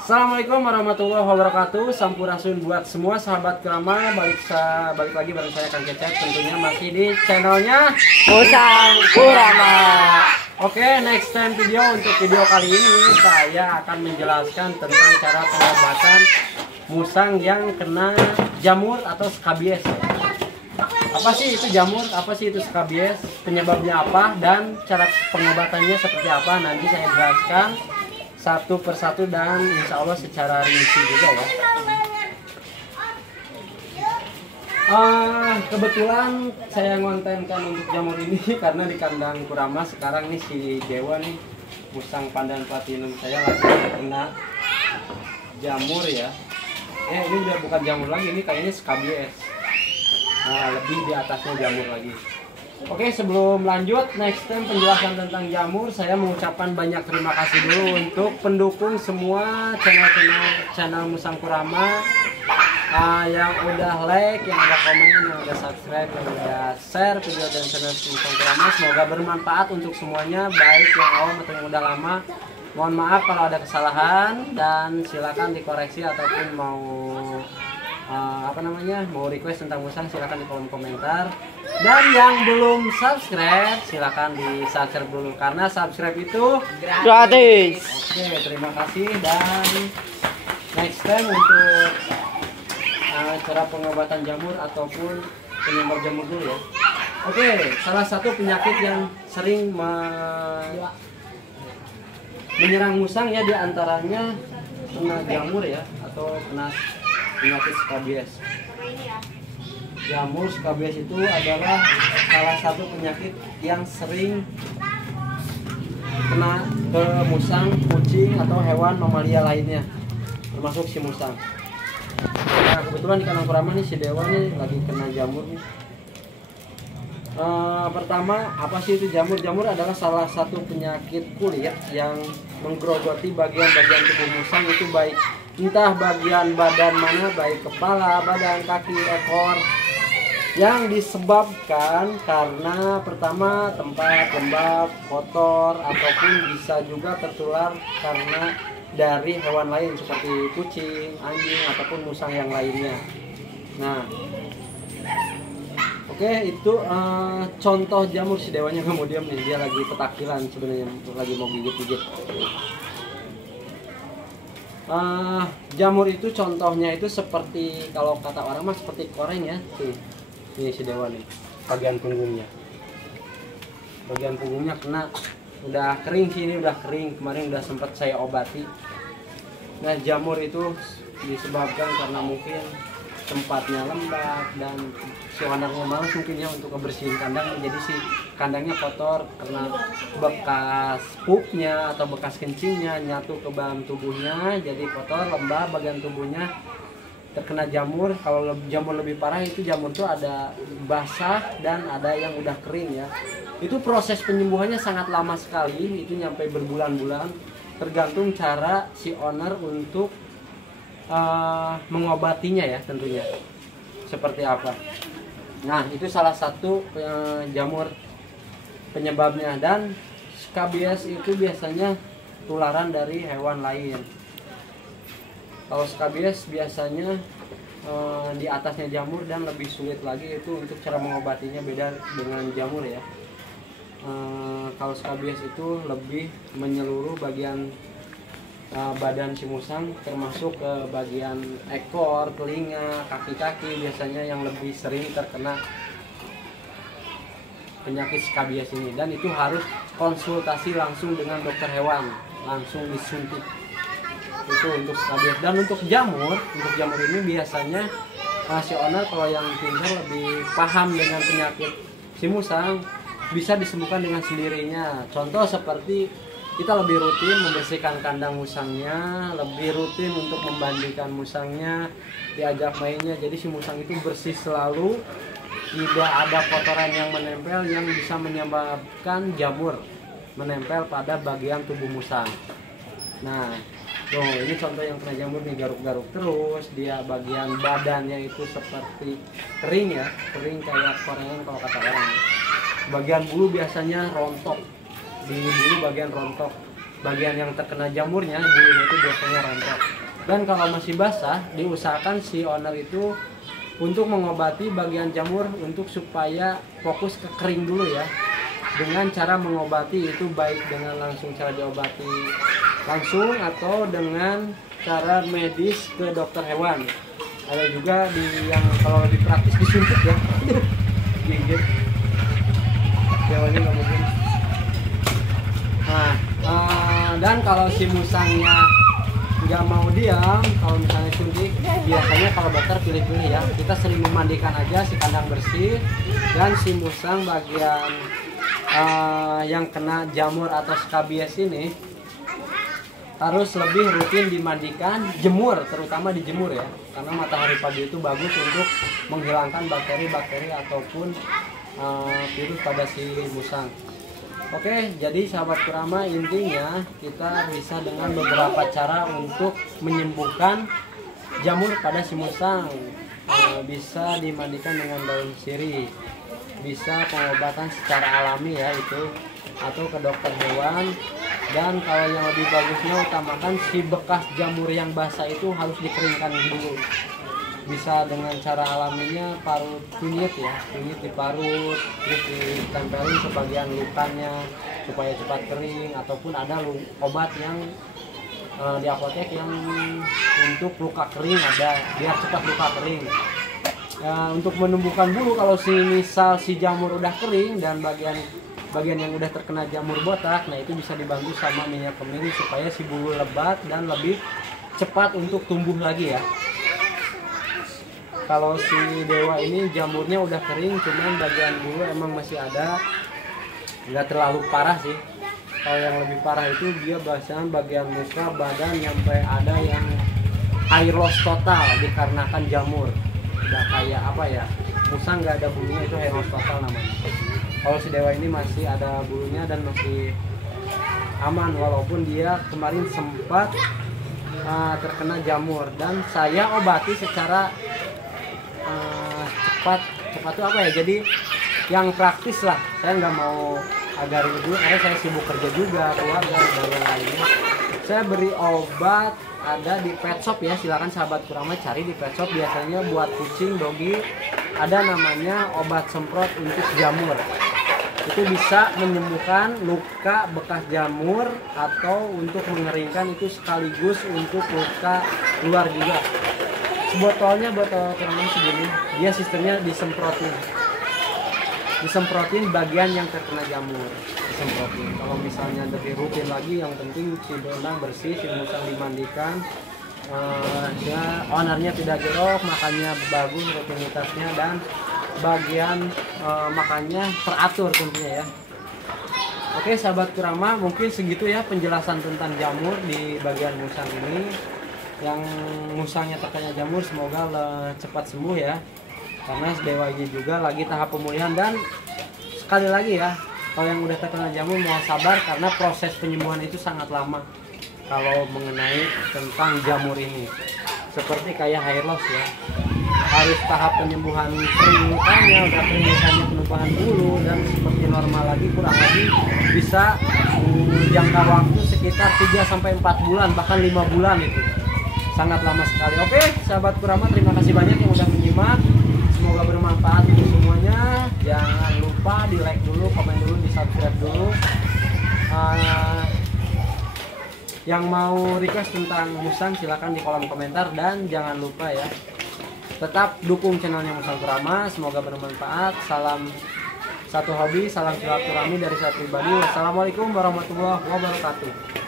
Assalamualaikum warahmatullahi wabarakatuh. Sampurasun buat semua sahabat Krama. Balik lagi bareng saya Kang Cecep. Tentunya masih di channelnya Musang Kurama. Oke, next time video. Untuk video kali ini saya akan menjelaskan tentang cara pengobatan musang yang kena jamur atau skabies. Apa sih itu jamur? Apa sih itu skabies? Penyebabnya apa? Dan cara pengobatannya seperti apa? Nanti saya jelaskan satu persatu dan insya Allah secara rinci juga ya. Kebetulan saya ngontenkan untuk jamur ini karena di kandang Kurama sekarang nih si Dewa nih, musang pandan platinum saya lagi kena jamur ya. Ini udah bukan jamur lagi, ini kayaknya skabies. Nah, lebih di atasnya jamur lagi. Oke, sebelum lanjut next time penjelasan tentang jamur, saya mengucapkan banyak terima kasih dulu untuk pendukung semua channel Musang Kurama yang udah like, yang udah komen, yang udah subscribe, yang udah share video dan channel Musang Kurama. Semoga bermanfaat untuk semuanya, baik yang awam atau yang udah lama. Mohon maaf kalau ada kesalahan dan silakan dikoreksi ataupun mau mau request tentang musang silakan di kolom komentar. Dan yang belum subscribe silakan di subscribe dulu karena subscribe itu Gratis. Oke, terima kasih. Dan next time untuk cara pengobatan jamur ataupun penyembar jamur dulu ya. Oke, salah satu penyakit yang sering menyerang musang ya, diantaranya kena jamur ya atau kena penyakit skabies. Jamur skabies itu adalah salah satu penyakit yang sering kena ke musang, kucing atau hewan mamalia lainnya, termasuk si musang. Nah, kebetulan di kandang Kurama nih si Dewa nih lagi kena jamur nih. Pertama, apa sih itu jamur? Jamur adalah salah satu penyakit kulit yang menggerogoti bagian-bagian tubuh musang, itu baik entah bagian badan mana, baik kepala, badan, kaki, ekor, yang disebabkan karena pertama tempat lembab, kotor, ataupun bisa juga tertular karena dari hewan lain seperti kucing, anjing, ataupun musang yang lainnya. Nah, oke, itu contoh jamur. Si Dewanya kemudian nih, dia lagi petakilan sebenarnya, lagi mau gigit-gigit. Jamur itu contohnya itu seperti, kalau kata orang mah seperti koreng ya. Ini si Dewa nih, bagian punggungnya kena, udah kering sih, ini udah kering, kemarin udah sempat saya obati. Nah, jamur itu disebabkan karena mungkin tempatnya lembab dan si ownernya malas mungkin ya untuk ngebersihin kandang, jadi si kandangnya kotor karena bekas pupnya atau bekas kencingnya nyatu ke dalam tubuhnya, jadi kotor, lembab bagian tubuhnya, terkena jamur. Kalau jamur lebih parah itu jamur tuh ada basah dan ada yang udah kering ya. Itu proses penyembuhannya sangat lama sekali, itu nyampe berbulan-bulan, tergantung cara si owner untuk mengobatinya ya, tentunya seperti apa. Nah, itu salah satu jamur penyebabnya. Dan skabies itu biasanya tularan dari hewan lain. Kalau skabies biasanya di atasnya jamur, dan lebih sulit lagi itu untuk cara mengobatinya, beda dengan jamur ya. Kalau skabies itu lebih menyeluruh bagian badan si musang, termasuk ke bagian ekor, telinga, kaki-kaki, biasanya yang lebih sering terkena penyakit skabies ini. Dan itu harus konsultasi langsung dengan dokter hewan, langsung disuntik itu untuk skabies. Dan untuk jamur ini biasanya si owner kalau yang pintar lebih paham dengan penyakit si musang, bisa disembuhkan dengan sendirinya. Contoh seperti kita lebih rutin membersihkan kandang musangnya, lebih rutin untuk membandikan musangnya, diajak mainnya, jadi si musang itu bersih selalu, tidak ada kotoran yang menempel yang bisa menyebabkan jamur menempel pada bagian tubuh musang. Nah, tuh ini contoh yang kena jamur nih, garuk-garuk terus, dia bagian badannya itu seperti kering ya, kering kayak korengan kalau kata orang. Bagian bulu biasanya rontok, di bulu bagian rontok, bagian yang terkena jamurnya bulunya itu biasanya rontok. Dan kalau masih basah, diusahakan si owner itu untuk mengobati bagian jamur untuk supaya fokus ke kering dulu ya. Dengan cara mengobati itu baik dengan langsung cara diobati langsung atau dengan cara medis ke dokter hewan. Ada juga yang kalau lebih praktis disuntik ya. Gigit. Hewannya nggak mungkin. Nah, dan kalau si musangnya nggak mau diam, kalau misalnya suntik, biasanya kalau dokter pilih-pilih ya, kita sering memandikan aja si kandang bersih, dan si musang bagian yang kena jamur atau skabies ini harus lebih rutin dimandikan, jemur, terutama dijemur ya, karena matahari pagi itu bagus untuk menghilangkan bakteri-bakteri ataupun virus pada si musang. Oke, jadi sahabat Kurama, intinya kita bisa dengan beberapa cara untuk menyembuhkan jamur pada si musang. Bisa dimandikan dengan daun sirih, bisa pengobatan secara alami ya itu, atau ke dokter hewan. Dan kalau yang lebih bagusnya, utamakan si bekas jamur yang basah itu harus dikeringkan dulu. Bisa dengan cara alaminya parut kunyit ya, kunyit diparut terus ditempelin sebagian lukanya supaya cepat kering, ataupun ada obat yang di apotek yang untuk luka kering ada, biar cepat luka kering ya. Untuk menumbuhkan bulu, kalau misal si jamur udah kering dan bagian yang udah terkena jamur botak, nah itu bisa dibantu sama minyak kemiri supaya si bulu lebat dan lebih cepat untuk tumbuh lagi ya. Kalau si dewa ini jamurnya udah kering, cuman bagian bulu emang masih ada, nggak terlalu parah sih. Kalau yang lebih parah itu dia bagian muka, badan, sampai ada yang hair loss total dikarenakan jamur. Udah kayak apa ya, musang nggak ada bulunya, itu hair loss total namanya. Kalau si dewa ini masih ada bulunya dan masih aman, walaupun dia kemarin sempat terkena jamur, dan saya obati secara cepat itu apa ya, jadi yang praktis lah. Saya nggak mau agarin dulu karena saya sibuk kerja juga, keluarga dan yang lainnya. Saya beri obat ada di pet shop ya, silakan sahabat Kurama cari di pet shop, biasanya buat kucing, dogi, ada namanya obat semprot untuk jamur. Itu bisa menyembuhkan luka bekas jamur atau untuk mengeringkan, itu sekaligus untuk luka luar juga. Botolnya botol kurang lebih segini, dia sistemnya disemprotin bagian yang terkena jamur, disemprotin. Kalau misalnya lebih rutin lagi, yang penting si benang bersih, si musang dimandikan, ya ownernya tidak jorok, makannya bagus rutinitasnya, dan bagian makannya teratur tentunya ya. Oke sahabat Kurama, mungkin segitu ya penjelasan tentang jamur di bagian musang ini. Yang musangnya terkena jamur semoga cepat sembuh ya, karena dewa ini juga lagi tahap pemulihan. Dan sekali lagi ya, kalau yang udah terkena jamur mohon sabar, karena proses penyembuhan itu sangat lama kalau mengenai tentang jamur ini. Seperti kayak hair loss ya, harus tahap penyembuhan kering lukanya, udah kering lukanya, penumpukan bulu, dan seperti normal lagi kurang lebih bisa jangka waktu sekitar 3-4 bulan, bahkan 5 bulan itu. Sangat lama sekali. Oke sahabat Kurama, terima kasih banyak yang udah menyimak, semoga bermanfaat untuk semuanya. Jangan lupa di like dulu, komen dulu, di subscribe dulu. Yang mau request tentang musang silahkan di kolom komentar, dan jangan lupa ya, tetap dukung channelnya Musang Kurama. Semoga bermanfaat. Salam satu hobi, salam silaturahmi dari saya pribadi. Wassalamualaikum warahmatullahi wabarakatuh.